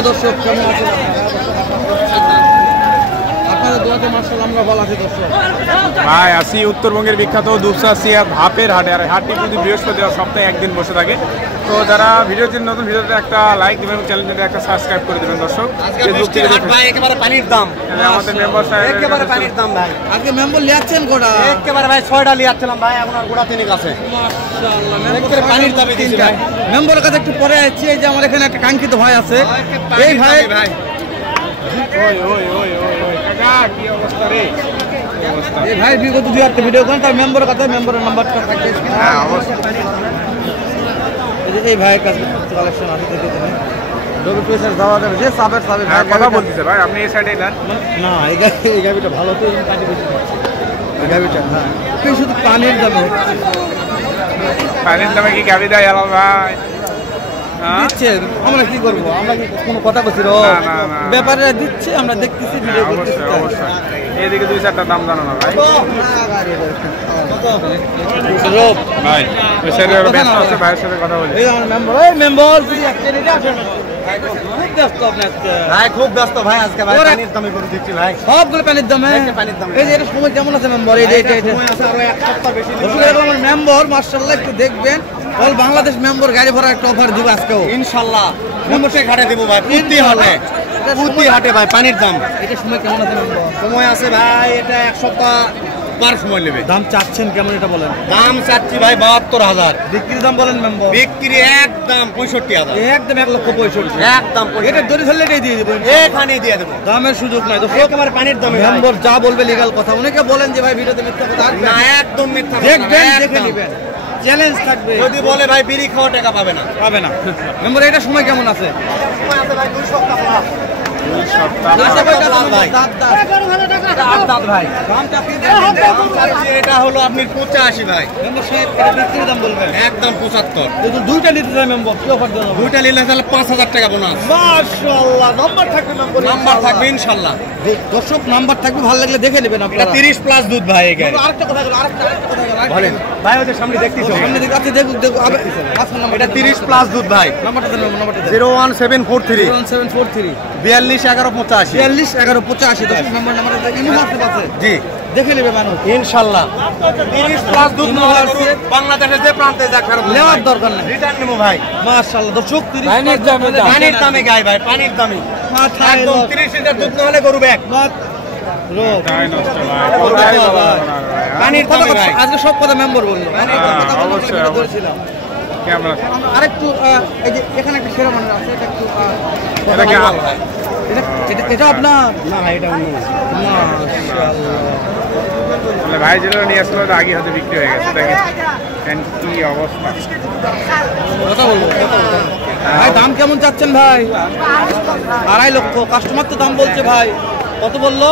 প্রিয় দর্শক, কেমন আছেন আপনাদের দোয়াতে? মাশাআল্লাহ আমরা ভালো আছি দর্শক। ভাই আসি উত্তরবঙ্গের বিখ্যাত দুপচাচিয়া ধাপের হাটে। আর হাটটি কিন্তু বৃহস্পতিবার সপ্তাহে একদিন বসে থাকে। তো যারা ভিডিওটি নতুন ভিডিওতে একটা লাইক দেবেন এবং চ্যানেলটিতে একটা সাবস্ক্রাইব করে দেবেন দর্শক। একেবারে পানির দাম, আমাদের মেম্বার সাহেব একেবারে পানির দাম ভাই। আজকে মেম্বার লিয়াচ্ছেন গোটা একেবারে ভাই 6টা লিয়াচ্ছিলাম ভাই, এখন আর গোটা 3 আছে। মাশাআল্লাহ একেবারে পানির দামে দিছি ভাই। মেম্বারের কাছে একটু পরে আছি। এই যে আমার এখানে একটা কাঙ্ক্ষিত ভাই আছে, এই ভাই কি অবস্থা রে? এই ভাই বিগত 2-8টা ভিডিও করেন, তার মেম্বারের কাছে মেম্বারের নাম্বারটা থাকে। হ্যাঁ অবশ্যই। এই ভাইয়ের কাছে কালেকশন আছে, দেখে দেবেন। রবি টুইসার যাওয়া যাবে যে সাবের হ্যাঁ কথা বলতেছে ভাই, আপনি এই সাইডে নেন না। এই গাবিটা ভালো তো, এই কাটি বেশি এই গাবিটা। হ্যাঁ তুই শুধু পানির দামে পানির দামে কি গাড়ি দেয় আলাল ভাই? দিচ্ছে, আমরা কি করবো? আমরা কি কোনো কথা বলছি? ব্যাপারে দিচ্ছে, আমরা দেখতেছি, ভিডিও করতেছি। অবশ্যই অবশ্যই। এইদিকে 2-4টা দাম জানো না ভাই? ভাই ওই সাইডে ব্যস্ত আছে, ভাইয়ের সাথে কথা বলি। এই আমার মেম্বার, এই মেম্বার যদি আসেন, এটা আসেন। খুব ব্যস্ত আপনি আজকে ভাই, খুব ব্যস্ত ভাই আজকে ভাই। পানির দামে করে দিচ্ছি ভাই, সবগুলো পানির দামে। পানির দামে। এই যে এটা সময় কেমন আছে মেম্বার? এই যে এটা সময় আছে আরো এক সপ্তাহ বেশি। আমার মেম্বার মাশাআল্লাহ, একটু দেখবেন। অল বাংলাদেশ মেম্বার গাড়ি ভরা একটা অফার দিব আজকেও ইনশাআল্লাহ। মেম্বারশিপ ঘাটে দেব ভাই, প্রতি হাটে, প্রতি হাটে ভাই পানির দাম। এটা সময় কেমন আছে মেম্বার? সময় আছে ভাই, এটা এক সপ্তাহ পার সময় নেবে। দাম চাচ্ছেন কেমন এটা বলেন? দাম চাচ্ছি ভাই 72,000। বিক্রির দাম বলেন মেম্বার? বিক্রি একদম 65,000, একদম 1,65,000 একদম। এটা দড়ি ধরলে এটাই দিয়ে দেবো, এখানে দিয়ে দেবো, দামের সুযোগ নাই। তো একেবারে পানির দামে মেম্বার যা বলবে লিগ্যাল কথা। অনেকে বলেন যে ভাই ভিডিওতে মিথ্যা কথা, না, একদম মিথ্যা কথা না, দেখবেন, দেখে একদম। নেবেন, চ্যালেঞ্জ থাকবে। যদি বলে ভাই বিড়ি খাওয়া টাকা পাবে না, পাবে না। মেম্বার এটা সময় কেমন আছে? সময় আছে ভাই 2 সপ্তাহ। 2 সপ্তাহ ভাই এটা হলো আপনি 85 ভাই। মেম্বার সাহেব এটা বিক্রির দাম বলবেন? একদম 75। যদি দুইটা নিতে চাই মেম্বার, কি অফার দেবো? দুইটা নিলে তাহলে 5,000 টাকা বোনাস। মাশাআল্লাহ, নাম্বার থাকবে মেম্বার? নাম্বার থাকবে ইনশাআল্লাহ। দর্শক নাম্বার থাকবে, ভালো লাগলে দেখে নেবেন এটা আপনারা। 30 প্লাস দুধ ভাই। এই গাড়ি আরেকটা কথা বলো, আরেকটা কথা বলো। বলেন ভাই, ওদের সামনে দেখতেছো? সামনে দিকে আছে, দেখুক দেখুক। এটা 30 প্লাস দুধ ভাই। নাম্বারটা দেন, নাম্বারটা দেন। 01743 01743 42 11 85। 42 11 85। দর্শক নাম্বারটা ইউনিভার্সিটি আছে, জি দেখে নেবে মানুষ ইনশাআল্লাহ। 30 প্লাস দুধ বাংলাদেশের যে প্রান্তে যাক ফেরত নেওয়ার দরকার নেই, রিটার্ন নেবো ভাই। মাশাআল্লাহ দর্শক, 30 পানির দামে গাই ভাই, পানির দামে একদম 30 লিটার দুধ না হলে গরু ব্যাগ। তাই নষ্ট ভাই। পানির দামে ভাই। আজকে সব কথা মেম্বার বললো। অবশ্যই অবশ্যই। ক্যামেরা আরেকটু এই যে এখানে একটা সেরা মানুষ আছে, এটা একটু এটা কি এটা আপনার না ভাই, এটা অন্য না। বলে ভাই যেটা নিয়ে আসলো ওটা আগে হাতে বিক্রি হয়ে গেছে। দেখেন কি অবস্থা। কথা বলবো ভাই, দাম কেমন চাচ্ছেন ভাই? 2.5 লক্ষ। কাস্টমার তো দাম বলছে ভাই, কত বললো?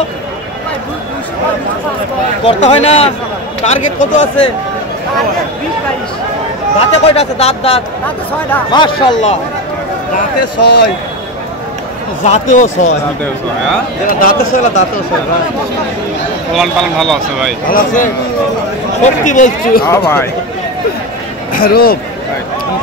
করতে হয় না? টার্গেট কত আছে? দাঁতে কয়টা আছে? দাঁত মাশাআল্লাহ, দাঁতে 6, দাঁতেও 6। দাঁতে 6, দাঁতেও 6। পালন পালন ভালো আছে ভাই, ভালো আছে, সত্যি বলছি ভাই। রূপ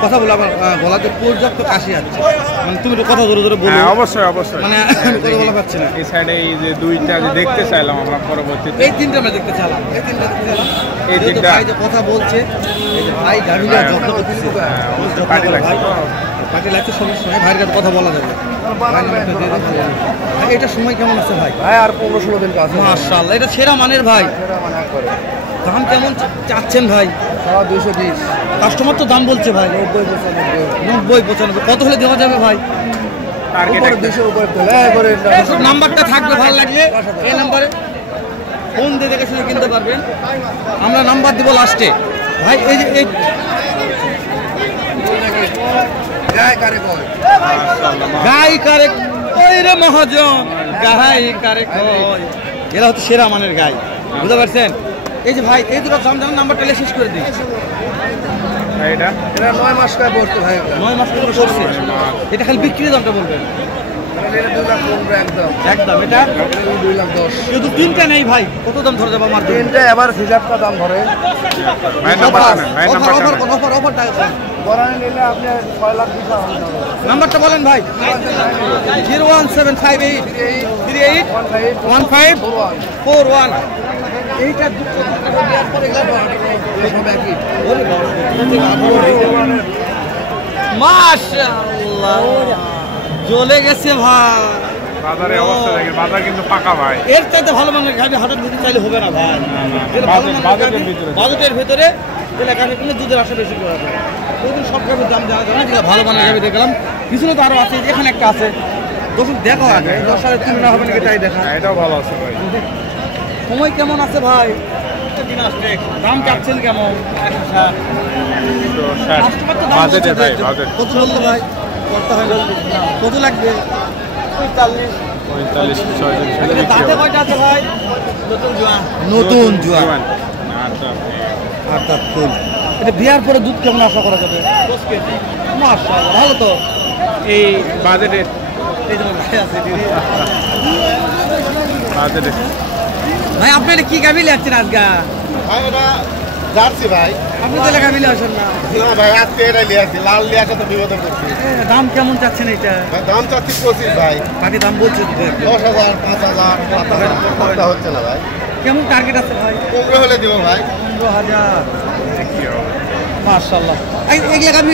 কথা বলো, আমার গলাতে পর্যাপ্ত কাশি আছে, মানে তুমি কথা জোরে জোরে বলো। অবশ্যই অবশ্যই। মানে কথা বলা পাচ্ছি না। এই সাইডে এই যে দুইটা যে দেখতে চাইলাম আমরা পরবর্তীতে, এই তিনটা আমরা দেখতে চাইলাম, এই তিনটা দেখতে চাইলাম। এই তিনটা ভাই যে কথা বলছে, এই যে ভাই গাড়িটা যত্ন করতেছে, পার্টি লাগছে তো, পার্টি লাগছে, সমস্যা নাই, ভাইয়ের কাছে কথা বলা যাবে। এটা সময় কেমন আছে ভাই? ভাই আর 15-16 দিন আছে। মাশাআল্লাহ, এটা সেরা মানের ভাই। দাম কেমন চাচ্ছেন ভাই? 220। কাস্টমার তো দাম বলছে ভাই 90-95। কত হলে দেওয়া যাবে ভাই? নাম্বারটা থাকবে, ভালো লাগলে এই নাম্বারে ফোন দিয়ে দেখে শুনে কিনতে পারবেন। আমরা নাম্বার দিব লাস্টে ভাই। এই যে এই গাই কারে ওই রে মহাজন, গাই কারে কয়, এরা হচ্ছে সেরা মানের গাই, বুঝতে পারছেন? এই যে ভাই, এই দুটো দাম জানার নাম্বারটা শেষ করে দিই। এটা 9 মাস করে পড়ছে ভাই, 9 মাস করে পড়ছে। এটা খালি বিক্রির দামটা বলবেন? একদম এটা 2,10,000 শুধু তিনটা নেই ভাই, কত দাম ধরে যাবো আমার জন্য? তিনটা এবার হিসাবটা দাম ধরে ভাই নাম্বারটা নেন, ভাই নাম্বারটা নেন। অফার টাকা বরানি নিলে আপনি 6,20,000 নাম্বারটা বলেন ভাই। 01758381541। এইটা মাশাআল্লাহ জ্বলে গেছে ভাই। বাজারের অবস্থা দেখেন, বাজার কিন্তু পাকা ভাই। এর চাইতে ভালো মানের গাড়ি হাটের ভিতরে চাইলে হবে না ভাই। যেটা ভালো মানের বাজেটের গাড়ি, ভিতরে। বাজেটের ভিতরে তাহলে এখানে কিন্তু দুধের আশা বেশি করা যায়। ওইদিন সব গাড়ির দাম জানা যায় না, যেটা ভালো মানের গাড়ি দেখলাম। পিছনে তো আরো আছে, এখানে একটা আছে। দর্শক দেখো আগে 10,000 হবে নাকি তাই দেখা। এটাও ভালো আছে ভাই। সময় কেমন আছে ভাই? দাম চাচ্ছেন কেমন? তো ষাট। কাস্টমার তো দাম বাজেটে বলছে ভাই, যে- বাজেট। কত বললো ভাই? করতে হয় না। কত লাগবে? 45। 45 6 এটা দাঁতে কয়টা আছে ভাই? নতুন জোয়ান। আচ্ছা। আর তার ফুল। এটা বিয়ার পরে দুধ কেমন আশা করা যাবে? 10 কেজি। মাশাআল্লাহ, ভালো তো। এই বাজেটে এই যে ভাই আছে দিদি। বাজেটে ভাই আপনি এটা কি গাবি লাগছেন আজকে? ভাই ওটা জার্সি ভাই আপনি তো লেখা বিলে আসেন না। না ভাই আজকে এটা নিয়ে আসছি লাল নিয়ে আসা তো বিপদে পড়ছি দাম কেমন চাচ্ছেন এটা? ভাই দাম চাচ্ছি 25 ভাই বাকি দাম বলছে তো একদম। 10,000 5,000 7,000 হচ্ছে না ভাই কেমন টার্গেট আছে ভাই? 15 হলে দিব ভাই 15,000। মাশাআল্লাহ। এগুলা গাবি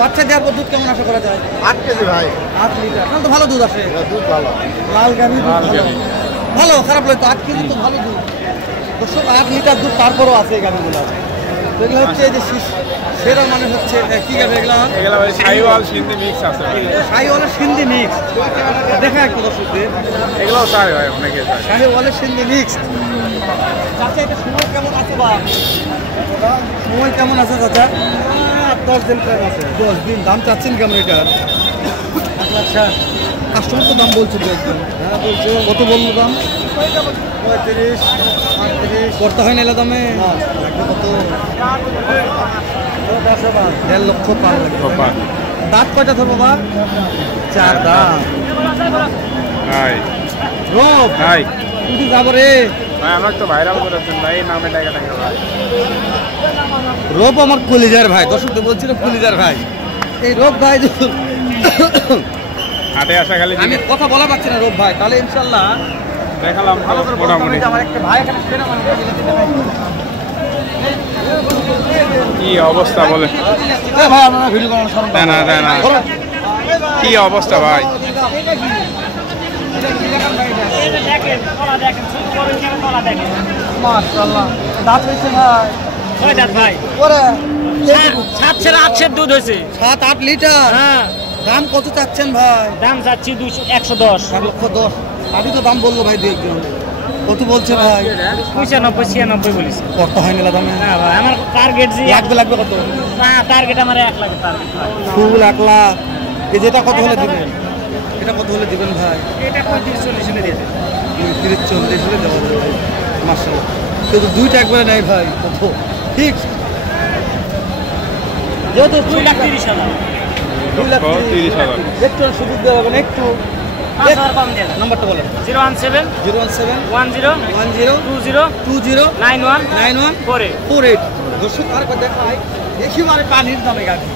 বাচ্চা দেওয়ার পর দুধ কেমন আশা করা যায়? 8 কেজি ভাই 8 লিটার। তাহলে তো ভালো দুধ আসে। এটা দুধ ভালো লাল গাবি দুধ লাল ভালো। গাভী। ভালো, খারাপ লাগে তো 8 কেজি তো ভালো দুধ। 8 লিটার দুধ তারপরও আছে এই গাবিগুলো। তো এগুলো হচ্ছে এই যে সেরা মানে হচ্ছে কি গাবি এগুলো? এগুলা ভাই সাইওয়াল সিন্ধি মিক্স আছে ভাই। শাহিওয়ালের সিন্ধি মিক্স। দেখা একটু দর্শকদের। এগুলাও চাই ভাই, অনেকে চাই। শাহিওয়ালের সিন্ধি মিক্স। চাচা এটা সময় কেমন আছে বা? সময় কেমন আছে চাচা? 10 দিন টাইম আছে। 10 দিন। দাম চাচ্ছেন কেমন এটা? 1,60,000। কাস্টমার তো দাম বলছে তো একদম। হ্যাঁ বলছে। কত বললো দাম? 35 38 করতে হয় না এলা দামে? লাগবে কত? 1.5 লক্ষ পার লাগবে। বাবা দাঁত কয়টা ধরবো বা? 4 দাঁত। ভাই রোব ভাই তুই যাবো রে। ভাই আমার তো ভাইরাল করেছেন ভাই, নামে টাকা টাকা ভাই। রোব আমার কলিজার ভাই, দর্শকদের বলছিল কলিজার ভাই। এই রোব ভাই হাটে আসা খালি আমি কথা বলা পাচ্ছি না রোব ভাই, তাহলে ইনশাল্লাহ দেখালাম ভালো করে মোটামুটি। আমার একটা ভাই এখানে সেরা মানে কি অবস্থা বলে, ভাই আপনারা ভিডিও করার সময় দেয় না দেয় না, কি অবস্থা ভাই। মাশাআল্লাহ দাঁত হয়েছে ভাই। কয় দাঁত ভাই? ওরে 7 8 দুধ হয়েছে। 7-8 লিটার। হ্যাঁ, দাম কত চাচ্ছেন ভাই? দাম চাচ্ছি 110। 1,10,000। আমি তো দাম বললো ভাই দেখবেন কত বলছে ভাই? 95 96 বলেছে। কত হয় না দামে? না ভাই, আমার টার্গেট যে লাগবে কত? টার্গেট আমার 1 লাখ টার্গেট ভাই। ফুল 1 লাখ। এই যেটা কত হলে দিবেন? এটা কত হলে দিবেন ভাই? এটা 35 40 দিয়ে দেন। 30-40 হলে দেওয়া যাবে ভাই। মাশাআল্লাহ। কিন্তু দুইটা একবারে নাই ভাই, কত ঠিক যেহেতু 2,30,000। 30,000 একটু সুযোগ দেওয়া হবে না একটু। 5,000 কম দেন। নাম্বারটা বলেন। 017 017 10 10 20 20 91 91 করে 48। দর্শক আর কথা দেখাই দেখি মানে পানির দামে গাড়ি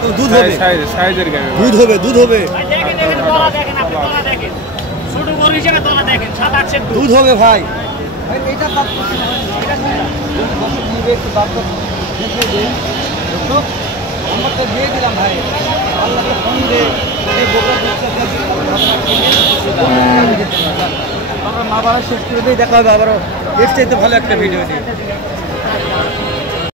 তো দুধ হবে, সাইজের গাড়ি দুধ হবে, দুধ হবে, ভাই দেখেন দেখেন তোলা দেখেন, আপনি তোলা দেখেন, ছোট গরু হিসেবে তোলা দেখেন 7-8 দুধ। দুধ হবে ভাই। ভাই এইটা দাম এটা দর্শক নিবে একটু দামটা দেখে দেন। দর্শক নাম্বারটা দিয়ে দিলাম ভাই, আল্লাহকে ফোন দে এই বোকা দুধটা আমরা মা বাবা শেষ করে দিয়ে দেখা হবে আবারও এর চাইতে ভালো একটা ভিডিও দিয়ে।